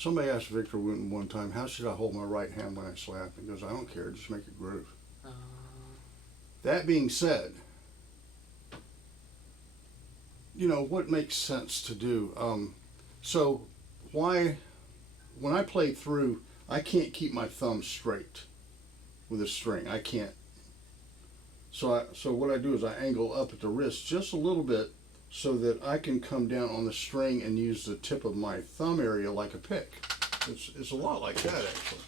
Somebody asked Victor Wooten one time, how should I hold my right hand when I slap? He goes, I don't care, just make a groove. That being said, what makes sense to do? So when I play through, I can't keep my thumb straight with a string. I can't. So what I do is I angle up at the wrist just a little bit so that I can come down on the string and use the tip of my thumb area like a pick. It's a lot like that, actually.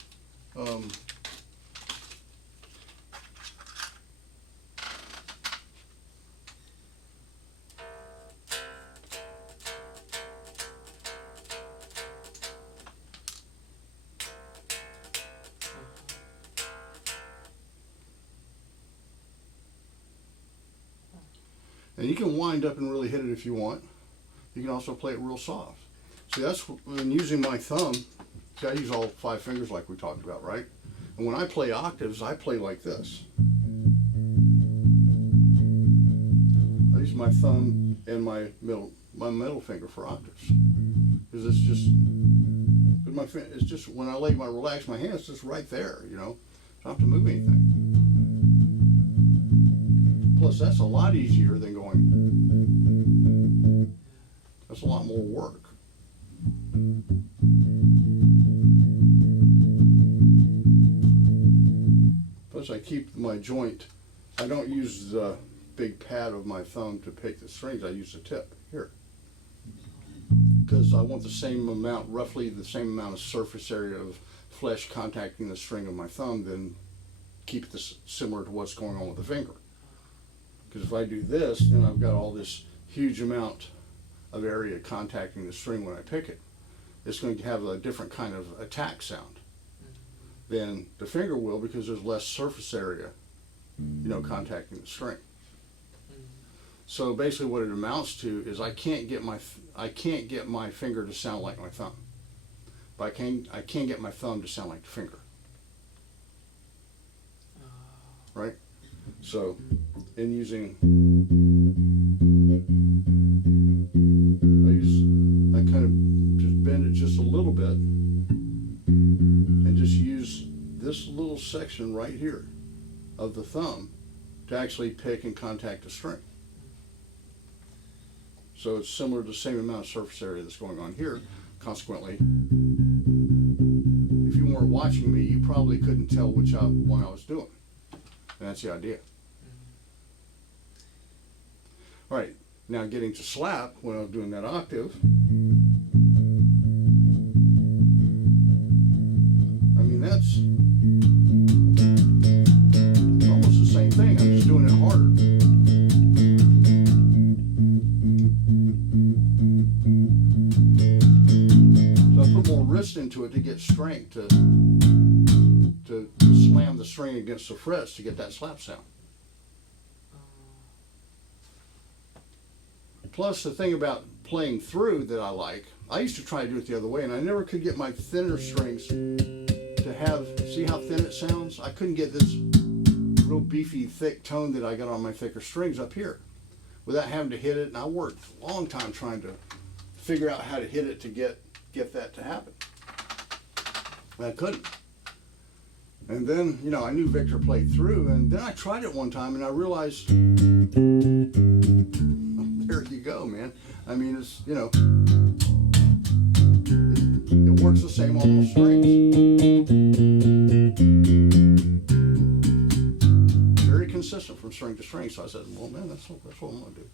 And you can wind up and really hit it if you want. You can also play it real soft. See, that's when using my thumb. See, I use all 5 fingers like we talked about, right? And when I play octaves, I play like this. I use my thumb and my middle finger for octaves. Because it's just when I relax my hands, it's just right there, I don't have to move anything. Plus, that's a lot easier than going. That's a lot more work. Plus, I keep my joint. I don't use the big pad of my thumb to pick the strings. I use the tip here. Because I want roughly the same amount of surface area of flesh contacting the string of my thumb, then keep this similar to what's going on with the finger. Because if I do this, then I've got all this huge amount of area contacting the string when I pick it. It's going to have a different kind of attack sound than the finger will, because there's less surface area, contacting the string. So basically what it amounts to is I can't get my finger to sound like my thumb. But I can get my thumb to sound like the finger. Right? So, in using, I kind of just bend it just a little bit and just use this little section right here of the thumb to actually pick and contact the string. So it's similar to the same amount of surface area that's going on here. Consequently, if you weren't watching me, you probably couldn't tell which one I was doing. And that's the idea. All right, now getting to slap, when I'm doing that octave, that's almost the same thing. I'm just doing it harder. So I put more wrist into it to get strength, to slam the string against the frets to get that slap sound. Plus, the thing about playing through that I like, I used to try to do it the other way, and I never could get my thinner strings to have, see how thin it sounds? I couldn't get this real beefy, thick tone that I got on my thicker strings up here without having to hit it, and I worked a long time trying to figure out how to hit it to get that to happen. And I couldn't. And then, I knew Victor played through, and then I tried it one time, and I realized, there you go, man. I mean, it's, it works the same on those strings. Very consistent from string to string. So I said, well, man, that's what I'm going to do.